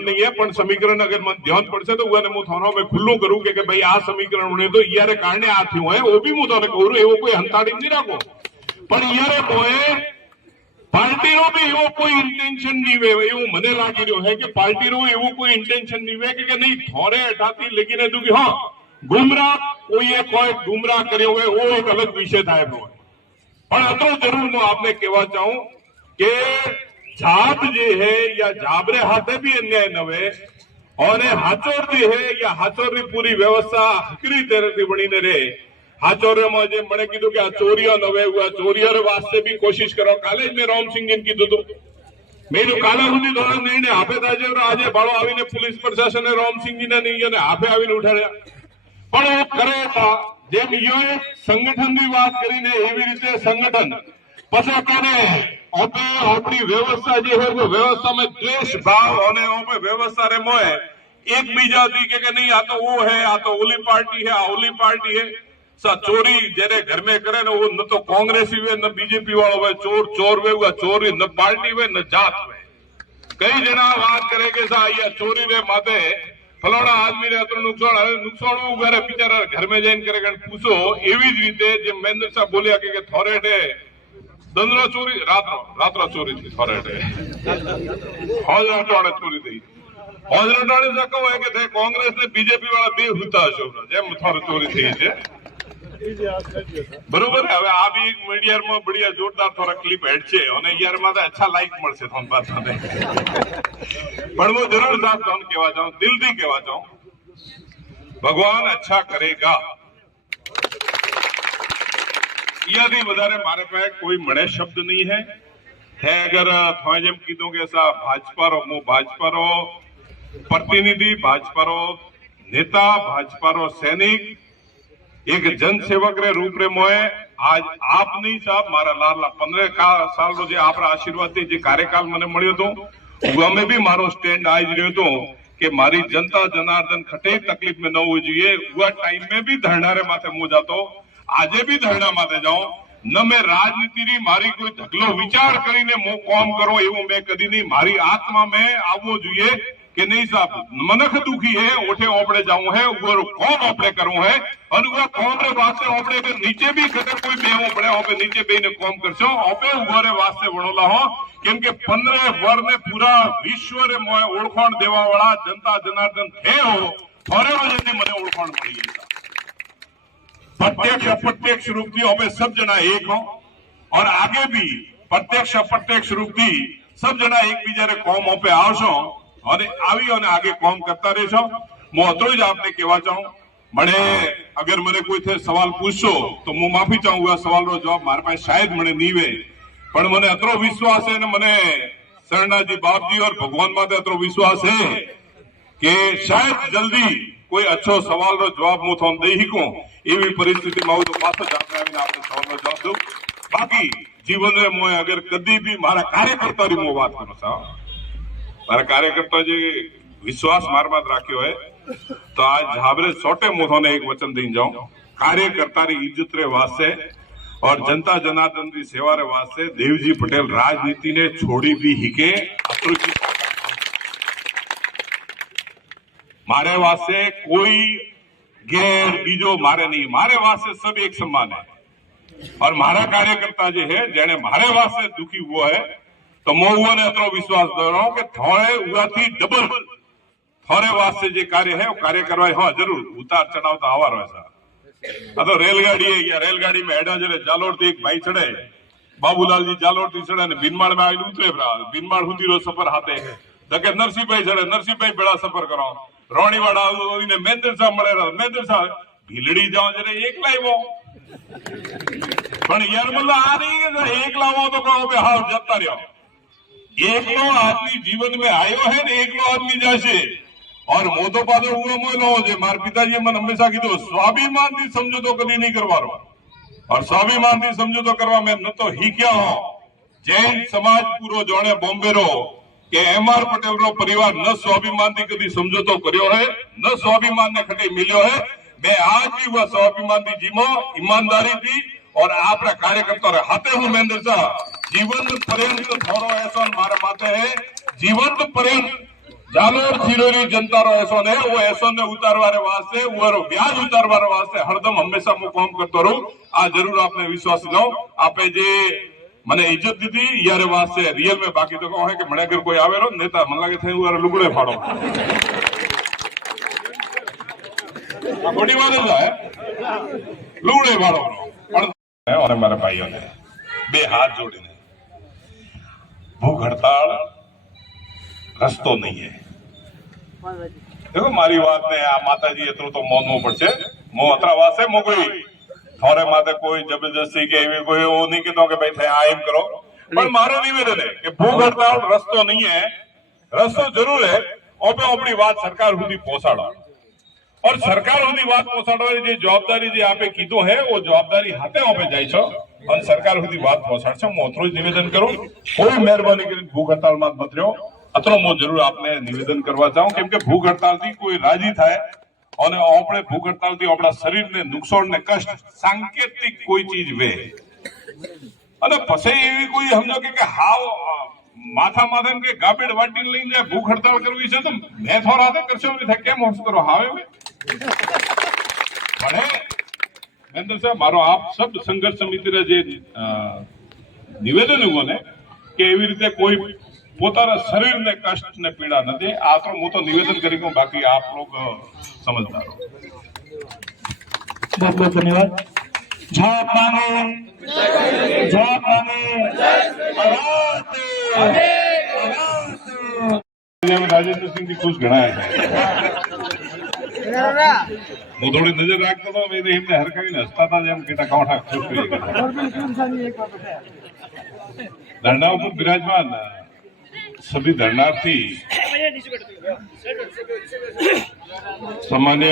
नहीं है पण समीकरण अगर मन ध्यान पड़से तो उन्हें मु थानो में खुल्लू करूं के भाई आ समीकरण ने तो यारे कारणे आ थयो है वो भी मु थाने कहूं एवो कोई हंताड़ी नहीं राखो पण यारे मोए पार्टी रो भी एवो कोई इंटेंशन नहीं वे एवं मने लागी रह्यो है कि पार्टी रो एवो कोई इंटेंशन नहीं वे कि नहीं थोड़े हटाती लेकिन ए कि हां गुमराह कोई गुमराह कर्यो है वो एक अलग विषय थाय पण अतो जरूर मैं आपने कहवा चाहूं के जात जे है या जाबरे हाथे भी अन्याय न वे और हाचोर जे है या हाचोर की पूरी व्यवस्था हकरी तरह बनी ने रे हाचोर में जे मने कीधु के आ चोरिया न वे हुआ चोरिया रे वास्ते भी कोशिश करो काले में राम सिंह जी कीधु तो मेनु काला सुधी थोड़ा निर्णय आपे ताजे आज बाळो आवीने पुलिस प्रशासन राम सिंह जी ने नहीं ने आपे आवीने उठाड्या पण वो करे था जेम यो संगठन की बात करीने एवी रीते संगठन पछी केने ओपे अपनी व्यवस्था जो है वो व्यवस्था में द्वेष भाव होने ओपे व्यवस्था रे मोए एक बीजा दी के नहीं आ तो वो है आ तो ओली पार्टी है आ ओली पार्टी है सा चोरी जेरे घर में करे न वो न तो कांग्रेसी वे न बीजेपी वालों वे चोर चोर वे हुआ चोरी न पार्टी वे न जात वे कई जना बात करे के सा या चोरी रे माथे फलाना आदमी ने तो नुकसान उगारे बिचारा घर में जैन करे पूछो एवी ज रीते जे महेंद्र साहब बोलिया के थोरेडे दंदरा चोरी रात्रो चोरी थी थोरेडे हजराटाणे चोरी थी हजराटाणे से कहू है कि कांग्रेस ने बीजेपी वाला बे हुता छो जेम थोर चोरी थी छे बरोबर है। હવે આ બી એક મીડિયા માં બઢિયા જોરદાર થોડા ક્લિપ હેડ છે અને યાર માં अच्छा લાઈક મળશે થોન બાત સાથે પણ હું જરૂર સાહેબ તોન કહેવા ચાહું દિલથી કહેવા ચાહું ભગવાન अच्छा करेगा यादी વધારે મારે પાસે કોઈ મળે શબ્દ નહીં है अगर थोड़ा જેમ કીધું કે સા ભાજપા રો હું ભાજપા રો प्रतिनिधि भाजपा रो नेता भाजपा रो सैनिक एक जनसेवक रे रूप रे मोए आज आप नहीं साहब मारा लाला 15 साल रो जे आपरा आशीर्वाद थी जे कार्यकाल मने मळ्यो तो उमे भी मारो स्टेन्ड आज रह्यो तो कि मारी जनता जनार्दन खटे तकलीफ में न होवी जोईए उआ टाइम में भी धरना रे माथे मु जातो आजे भी धरना माथे जाऊं न मैं राजनीति री मारी कोई ढगलो विचार करीने मो काम करो एवं मैं कदी नहीं मारी आत्मा में आवो जोईए कि नहीं साहब मनख दुखी है ओठे ओपड़े जाऊं है वो कौन ओपड़े करूं है और वो कौन रे वास्ते ओपड़े के नीचे भी कदे कोई बे ओपड़े ओपे नीचे बेने कॉम करछो ओपे उरे वास्ते वणोला हो केम के 15 वर ने पूरा विश्व रे मोए ओळखोण देवा वाला जनता जनार्दन थे हो थोरे वजह मने ओळखोण मળી गई प्रत्यक्ष अप्रत्यक्ष रूप थी ओपे सब जना एक हो और आगे भी प्रत्यक्ष अप्रत्यक्ष रूप थी सब जना एक बीजा रे कॉम ओपे आवशो और आवी और आगे कॉम करता रहेशो मु अतरो ज आपने कहवा चाहूं मने अगर मने कोई थे सवाल पूछो तो मु माफी चाहूंगा सवाल रो जवाब मारे पास शायद मने नहीं वे पण मने अतरो विश्वास है ने मने शरणाजी बाप जी और भगवान माते अतरो विश्वास है कि शायद जल्दी कोई अच्छो सवाल रो जवाब मु थोन दई हिको एवी परिस्थिति में तो पाछो जाने आवीने आपने सवाल रो जवाब दो बाकी जीवन रे मोए अगर कदी भी मारा कार्यकर्ता री मु बात करो सा मारा कार्यकर्ता जी विश्वास मार बात राख्यो है तो आज झाबरे सोटे मुथो ने एक वचन दी जाऊं कार्यकर्ता री इज्जत रे वास्ते और जनता जनार्दन की सेवा रे वास्ते देवजी पटेल राजनीति ने छोड़ी भी हिके मारे वास्ते कोई गैर बीजो मारे नहीं मारे वास्ते सब एक समान है और मारा कार्यकर्ता जो है जेने मारे वास्ते दुखी हुआ है तो मैं ने अतरो विश्वास दौराऊं कि थोड़े हुआ थी डबल थोड़े वास्ते जो कार्य है वो कार्य करवाए हाँ जरूर उतार चढ़ाव तो आवा रहे तो रेलगाड़ी है या रेलगाड़ी में हेडा जरे जालोर थी एक भाई चढ़े बाबूलाल जी जालोर थी चढ़े बीनमाल में आगे उतरे बीनमाल हुंदी रो सफर हाथे धके नरसिंह भाई चढ़े नरसिंह भाई बेड़ा सफर करो रोणीवाड़ा ने महेंद्र साहब मळे महेंद्र साहब भीलड़ी जाओ जरे एक लाइवो पण यार मतलब आ नहीं एक लावो तो कहो पे हाल जता रहो एकलो आदमी जीवन में आयो है ने एकलो आदमी जाशे और मोतो पादो हुआ मोलो जे मार पिताजी मन हमेशा कीधो स्वाभिमान थी समझौतो कदी नहीं करवानो और स्वाभिमान थी समझौतो करवा में न तो हीक्या हो जैन समाज पूरो जोणे बॉम्बे रो के एमआर पटेल रो परिवार न स्वाभिमान थी कदी समझौतो कर्यो है न स्वाभिमान ने खटे मिल्यो है मैं आज भी वह स्वाभिमान थी जीमो ईमानदारी थी और आपरा कार्यकर्ता रे हाथे हूं महेंद्र साहब जीवन पर्यंत थोड़ो एहसान मारे माथे है जीवन पर्यंत जालोर चिरोरी जनता रो ऐसो ने वो ऐसो ने उतारवारे वास्ते वो ब्याज उतारवारे वास्ते हरदम हमेशा मु काम करतो रहूं। आ जरूर आपने विश्वास लो आपे जे मने इज्जत दीदी यारे वास्ते रियल में बाकी तो कहो है कि मने अगर कोई आवेरो नेता मन लागे थे वो लुगड़े फाड़ो आ बड़ी बात है लुगड़े फाड़ो और हमारे भाइयों ने बे हाथ जोड़ीने भूख हड़ताल रस्तो नहीं है। देखो मारी बात ने आ माताजी एतरो तो मौनवो पड़छे मो अतरा वासे मो कोई थोरे माते कोई जबरदस्ती के एवी कोई वो नहीं कहतो के भाई थे आ एम करो पर मारो निवेदन है कि भूख हड़ताल रस्तो नहीं है। रस्तो जरूर है ओपे अपनी बात सरकार સુધી પહોંચાડો और सरकार સુધી વાત પહોંચાડવાની જે જવાબદારી જે આપે કીધો है वो जवाबदारी हाथे ओपे जाय छो और सरकार સુધી વાત પહોંચાડશો। હું અતરો નિવેદન કરું કોઈ મહેરબાની કરીને ભૂખ હડતાલ માં મત રહ્યો अतरो मो जरूर आपने निवेदन करवा चाहूं केम के भूख हड़ताल थी कोई राजी थाय और आपणे भूख हड़ताल थी अपना शरीर ने नुकसान ने कष्ट सांकेतिक कोई चीज वे अने पछे एवी कोई समझो के हाव माथा माथे के गाबेड वाटी लईने जाय भूख हड़ताल करवी छे तो मैं थोड़ा हाथे करशो नहीं था केम होश करो हावे में पण महेंद्र साहब मारो आप सब संघर्ष समिति रे जे निवेदन हुआ ने के एवी रीते कोई પોતાના શરીરને કષ્ટ ને પીડા ન દે આ તો હું તો નિવેદન કરી કહું બાકી આપ લોગ સમજદાર हो। बहुत बहुत धन्यवाद। जवाब मांगे राजेंद्र सिंह जी खुश घना है હું થોડી નજર રાખતો હતો એમને હરકાવીને હસતા હતા જેમ કે કાંઠા ખુશ થઈ ગયા। ધરણા ઉપર બિરાજમાન सभी धरणार्थी सामान्य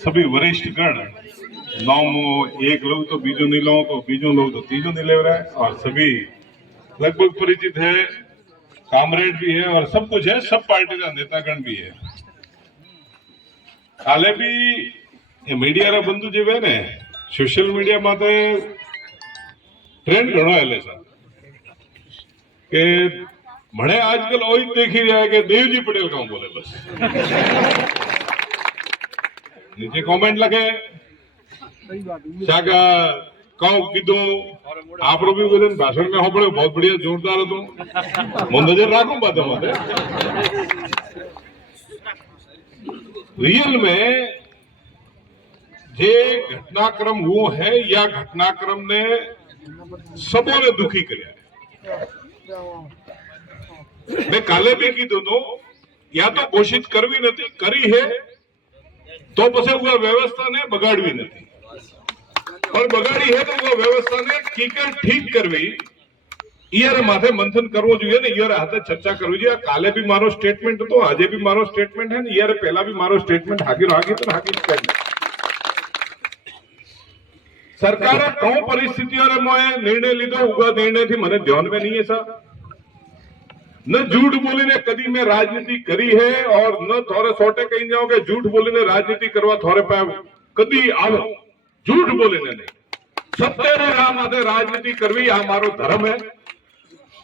सभी वरिष्ठ गण नाम एक लो तो बीजो नहीं लो तो बीजो लो तो तीजो नहीं ले रहा है और सभी लगभग परिचित है कामरेड भी है और सब कुछ है सब पार्टी का नेतागण भी है। काले भी ये मीडिया रा बंधु जो है ने सोशल मीडिया माते ट्रेंड घणो हेले सर के मणे आजकल वही देखी जाए कि देवजी पटेल का बोले बस नीचे कमेंट लगे शाका कहूं कीधु आप भी बोले भाषण में होबड़े बहुत बढ़िया जोरदार હતો मैं नजर राखूं बात माते रियल में जे घटनाक्रम वो है या घटनाक्रम ने सबोने दुखी કર્યા। मैं काले भी कीधु तो या तो घोषित करवी नहीं करी है तो पछे वो व्यवस्था ने बगाड़वी नहीं और बगाड़ी है तो वो व्यवस्था ने कीकर ठीक करवी ईयर माथे मंथन करवो જોઈએ ને ईयर हाथे चर्चा करवी જોઈએ। काले भी मारो स्टेटमेंट तो आज भी मारो स्टेटमेंट है ईयर पहला भी मारो स्टेटमेंट हाकिर सरकारे कौ परिस्थितियों में निर्णय लीधो उगा निर्णय थी मने ध्यान में नहीं है सर न झूठ बोलीने कदी में राजनीति करी है और न थोड़े सोटे कहीं जाओ के झूठ बोलीने राजनीति करवा थोड़े पाए कदी आओ झूठ बोलीने नहीं सत्य रे राह माथे राजनीति करवी आ मारो धर्म है।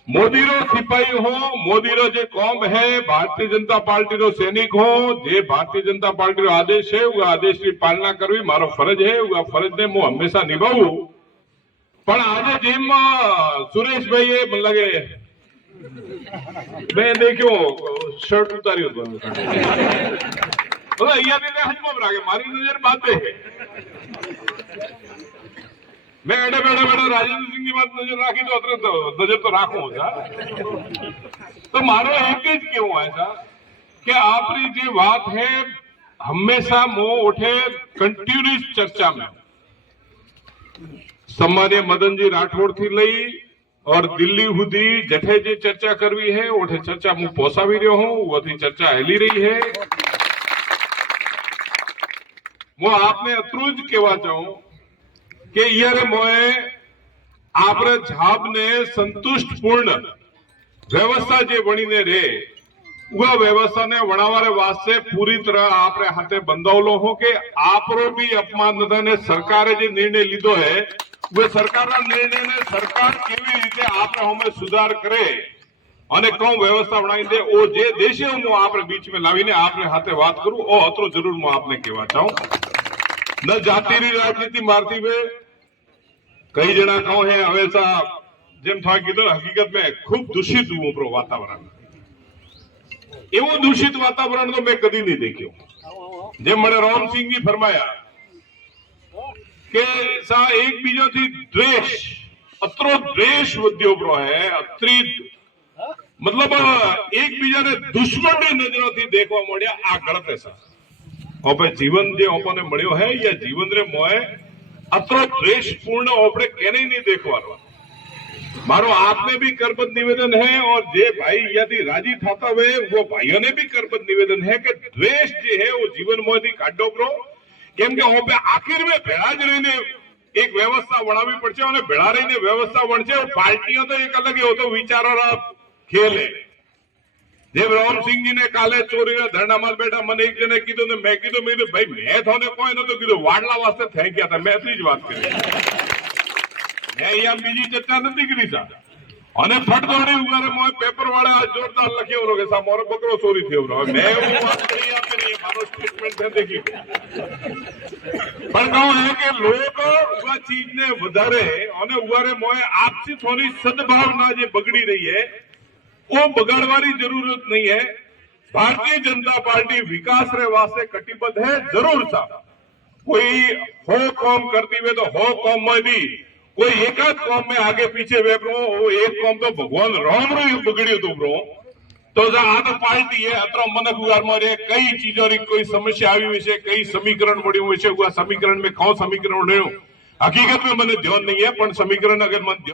मोदी रो सिपाही हो मोदी रो जे कौम है भारतीय जनता पार्टी रो सैनिक हो जे भारतीय जनता पार्टी रो आदेश है वो आदेश की पालना करवी मारो फरज है वो फरज ने मु हमेशा निभावू। पण आज जेम सुरेश भाई मन लगे मैं देखो शर्ट उतारी मारी नजर बात है मैं एडे बेड़ा बेड़ा राजेंद्र सिंह की बात नजर राखी तो नजर तो राखू तो मारो एक ज केवू है सर कि आपरी जे बात है हमेशा मो उठे कंटिन्यूअस चर्चा में सम्मान्य मदन जी राठौड़ थी लई और दिल्ली हुदी जठे जे चर्चा करवी है ओठे चर्चा मु पहुंचावी रह्यो हूं वो थी चर्चा हेली रही है। वो आपने अतरुज केवा चाहूं कि यार मोए आपरे झाब ने संतुष्ट पूर्ण व्यवस्था जे बणीने रे वह व्यवस्था ने वणावारे वास्ते पूरी तरह आपरे हाथे बंधावलो हो कि आपरो भी अपमान न ने सरकारे जे निर्णय लीधो है वो सरकार निर्णय ने सरकार केवी रीते आपने हमें सुधार करे અને કહું વ્યવસ્થા बनाई दे वो जे देशे હું આપણે बीच में लावीने आपने हाथे बात करूं ओ अतरो जरूर मैं आपने कहवा चाहूं न जाति री राजनीति मारती वे कई जना कहूं है हमेशा જેમ થા કીધું હકીકત में खूब दूषित हुआ प्रो वातावरण एवं दूषित वातावरण तो मैं कभी नहीं देख्यो જેમ મને રામ સિંહજી ફરમાયા કે સા એકબીજાથી દ્વેષ અતરો દ્વેષ વધ્યો પ્રો હે અત્રી मतलब એકબીજાને દુશ્મનની નજરોથી દેખવા મળ્યા આ ગલત હે સર ઓપે જીવન જે ઓપને મળ્યો હે યા જીવન રે મોય અતરો દ્વેષપૂર્ણ ઓપડે કેને નહીં દેખવાનો मारो आप में भी करबद्ध निवेदन है और जे भाई यदि राजी थाता हुए वो भाइयों ने भी करबद्ध निवेदन है कि द्वेष जो है वो जीवन मोदी काढो करो केम के हो पे आखिर में भेड़ा ज रहीने एक व्यवस्था बनावी पड़छे और भेड़ा रहीने व्यवस्था बनछे और पार्टियों तो एक अलग हो तो विचारोना खेल है જેમ રામસિંહજી ને કાલે ચોરીના ધરણામાં બેઠા મને એક જણે કીધું ને મેં કીધું ભાઈ મેં થોને કોઈ નતો કીધું વાડલા વાસ્તે થઈ ગયા હતા મેં એટલી જ વાત કરી બીજી ચર્ચા નથી કરી સા અને ફટદોડી ઉગારે મોય પેપર વાળા જોરદાર લખ્યો રો કે સા મોરો બકરો ચોરી થયો રો મેં એવું વાત કરી આપી મારો સ્ટેટમેન્ટ છે દેખી પણ કહું હે કે લોકો ઉવા ચીજ ને વધારે અને ઉગારે મોય આપસી થોડી સદભાવના જે બગડી રહી है वो बगाड़वानी जरूरत नहीं है भारतीय जनता पार्टी विकास रे वास्ते कटिबद्ध है जरूर था कोई हो कौम करती हुए तो हो कौम में भी कोई एकाध कौम में आगे पीछे वेपरो एक कौम तो भगवान राम रो बगड़ियो तो ब्रो तो आ तो पार्टी है अतरो मनक उगार मारे कई चीजों री कोई समस्या आई हुई है कई समीकरण मळ्યું હોય છે वो समीकरण में कौन समीकरण મળ્યું हकीकत में મને ध्यान नहीं है पण समीकरण अगर मन